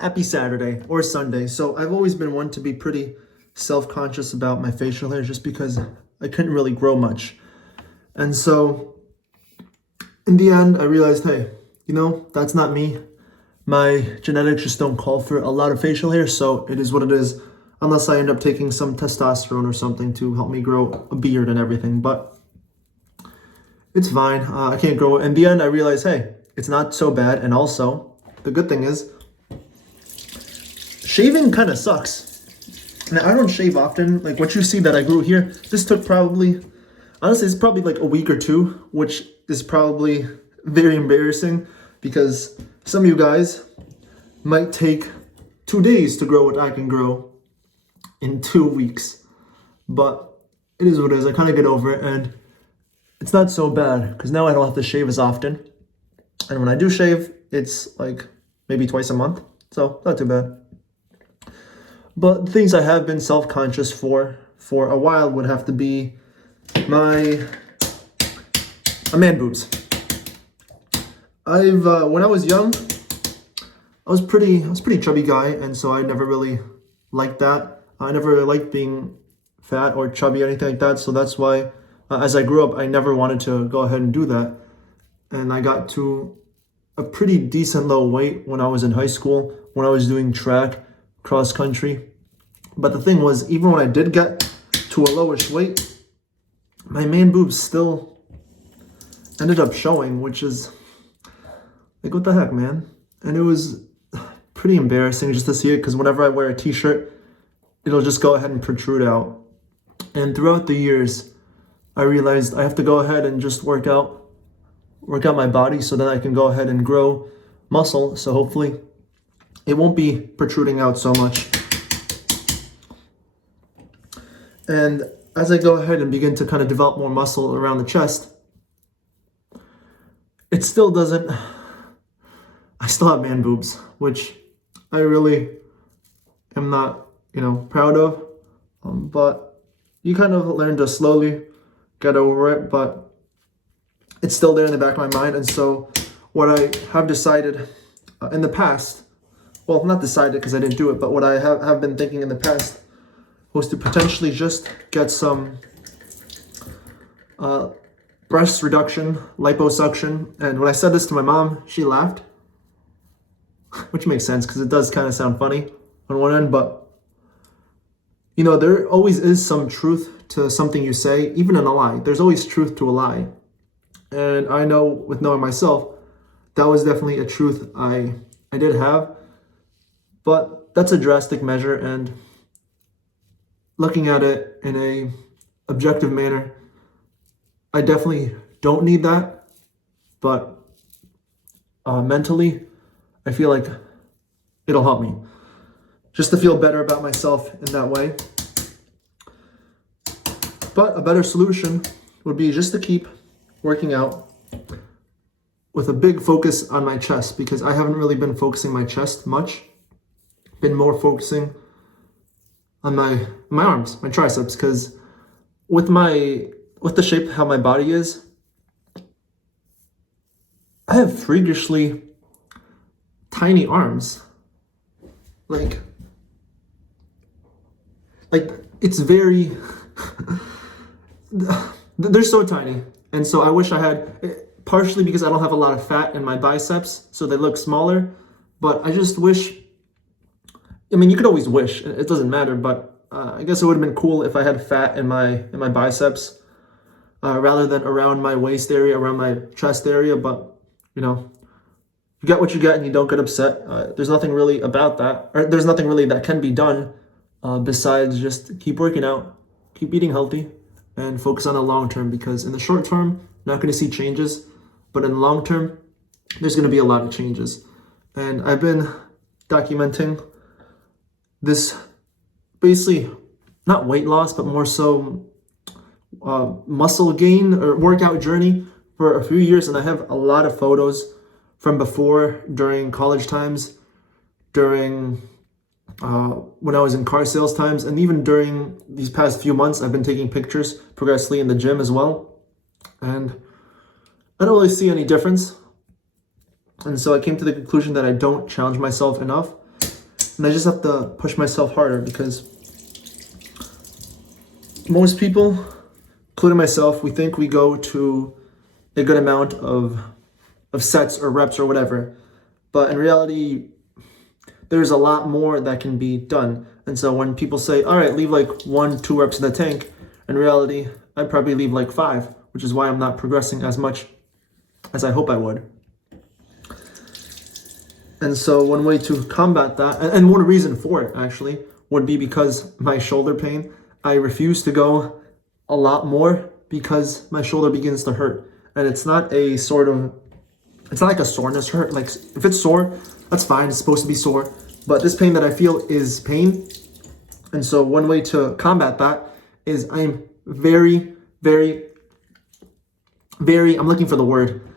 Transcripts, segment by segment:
Happy Saturday or Sunday. So I've always been one to be pretty self-conscious about my facial hair just because I couldn't really grow much. And so in the end, I realized, hey, that's not me. My genetics just don't call for a lot of facial hair, so it is what it is, unless I end up taking some testosterone or something to help me grow a beard and everything. But it's fine. I can't grow it. In the end, I realized, hey, it's not so bad. And also, the good thing is, shaving kind of sucks. Now, I don't shave often. Like what you see that I grew here, this took probably, honestly, it's probably like a week or two, which is probably very embarrassing because some of you guys might take 2 days to grow what I can grow in 2 weeks. But it is what it is. I kind of get over it, and it's not so bad because now I don't have to shave as often. And when I do shave, it's like maybe twice a month. So not too bad. But the things I have been self-conscious for a while would have to be my man boobs. When I was young, I was pretty chubby guy, and so I never really liked that. I never really liked being fat or chubby or anything like that. So that's why, as I grew up, I never wanted to go ahead and do that. And I got to a pretty decent low weight when I was in high school, when I was doing track, cross country. But the thing was, even when I did get to a lowish weight, my man boobs still ended up showing, which is like, what the heck, man? And it was pretty embarrassing just to see it, because whenever I wear a t-shirt, it'll just go ahead and protrude out. And throughout the years, I realized I have to go ahead and just work out my body so then I can go ahead and grow muscle. So hopefully it won't be protruding out so much. And as I go ahead and begin to kind of develop more muscle around the chest, it still doesn't, I still have man boobs, which I really am not, proud of. But you kind of learn to slowly get over it, but it's still there in the back of my mind. And so what I have decided in the past, well, not decided because I didn't do it, but what I have been thinking in the past was to potentially just get some breast reduction, liposuction. And when I said this to my mom, she laughed, which makes sense because it does kind of sound funny on one end, but there always is some truth to something you say, even in a lie. There's always truth to a lie. And I know, with knowing myself, that was definitely a truth I did have. But that's a drastic measure, and looking at it in a objective manner, I definitely don't need that. But mentally, I feel like it'll help me just to feel better about myself in that way. But a better solution would be just to keep working out with a big focus on my chest, because I haven't really been focusing my chest much. Been more focusing on my arms, my triceps, because with the shape how my body is, I have freakishly tiny arms. Like it's very they're so tiny. And so I wish I had, partially because I don't have a lot of fat in my biceps, so they look smaller. But I just wish, you could always wish, it doesn't matter, but I guess it would have been cool if I had fat in my biceps rather than around my waist area, around my chest area. But you get what you get and you don't get upset. There's nothing really about that, or there's nothing really that can be done besides just keep working out, keep eating healthy, and focus on the long term, because in the short term, not going to see changes, but in the long term, there's going to be a lot of changes. And I've been documenting this, basically not weight loss, but more so muscle gain or workout journey for a few years. And I have a lot of photos from before, during college times, during when I was in car sales times, and even during these past few months, I've been taking pictures progressively in the gym as well. And I don't really see any difference. And so I came to the conclusion that I don't challenge myself enough. And I just have to push myself harder because most people, including myself, we think we go to a good amount of sets or reps or whatever. But in reality, there's a lot more that can be done. And so when people say, all right, leave like 1-2 reps in the tank, in reality, I probably leave like 5, which is why I'm not progressing as much as I hope I would. And so one way to combat that, and one reason for it actually, would be because my shoulder pain. I refuse to go a lot more because my shoulder begins to hurt. And it's not it's not like a soreness hurt. Like if it's sore, that's fine. It's supposed to be sore. But this pain that I feel is pain. And so one way to combat that is I'm very, very, very, I'm looking for the word,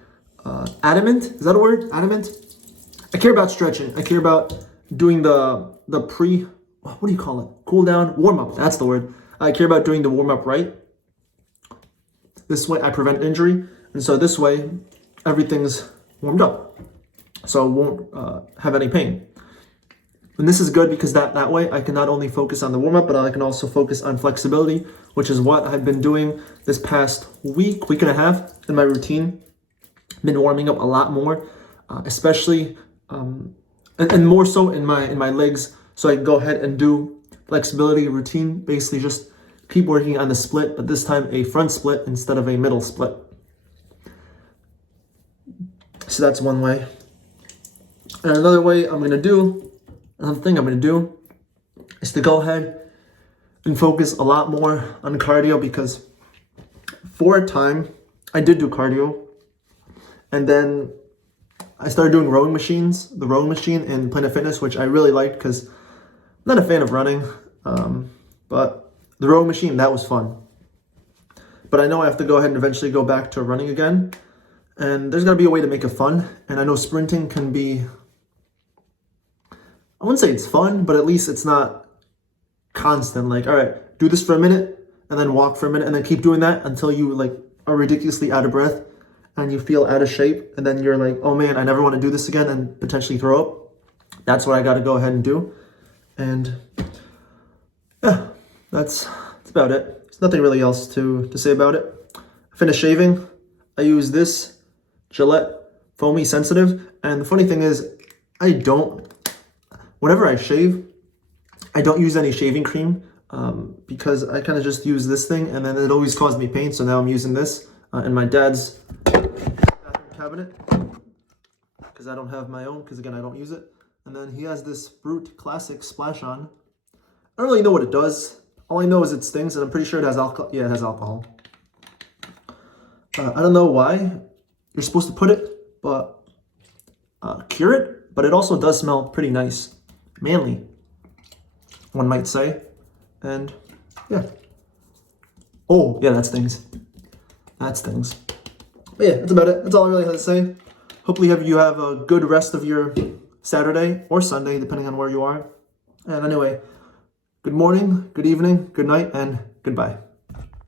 adamant. Is that a word? Adamant? I care about stretching. I care about doing the what do you call it? Cool down, warm up. That's the word. I care about doing the warm up right. This way I prevent injury. And so this way everything's warmed up. So I won't have any pain. And this is good because that way I can not only focus on the warm up, but I can also focus on flexibility, which is what I've been doing this past week and a half in my routine. Been warming up a lot more, especially and more so in my legs, so I can go ahead and do flexibility routine. Basically, just keep working on the split, but this time a front split instead of a middle split. So that's one way. And another thing I'm gonna do is to go ahead and focus a lot more on cardio, because for a time I did do cardio, and then I started doing the rowing machine in Planet Fitness, which I really liked because I'm not a fan of running, but the rowing machine, that was fun. But I know I have to go ahead and eventually go back to running again, and there's got to be a way to make it fun. And I know sprinting can be, I wouldn't say it's fun, but at least it's not constant. Like, all right, do this for a minute and then walk for a minute and then keep doing that until you like are ridiculously out of breath and you feel out of shape, and then you're like, oh man, I never want to do this again, and potentially throw up. That's what I got to go ahead and do. And yeah, that's about it. There's nothing really else to say about it. I finished shaving. I use this Gillette Foamy Sensitive, and the funny thing is, whenever I shave, I don't use any shaving cream because I kind of just use this thing, and then it always caused me pain, so now I'm using this in my dad's bathroom cabinet because I don't have my own, because again, I don't use it. And then he has this Brute Classic Splash On. I don't really know what it does. All I know is it stings, and I'm pretty sure it has alcohol. Yeah, it has alcohol. I don't know why you're supposed to put it, but cure it. But it also does smell pretty nice, manly, one might say. And yeah. Oh yeah, that stings. That stings. But yeah, that's about it. That's all I really have to say. Hopefully you have a good rest of your Saturday or Sunday, depending on where you are. And anyway, good morning, good evening, good night, and goodbye.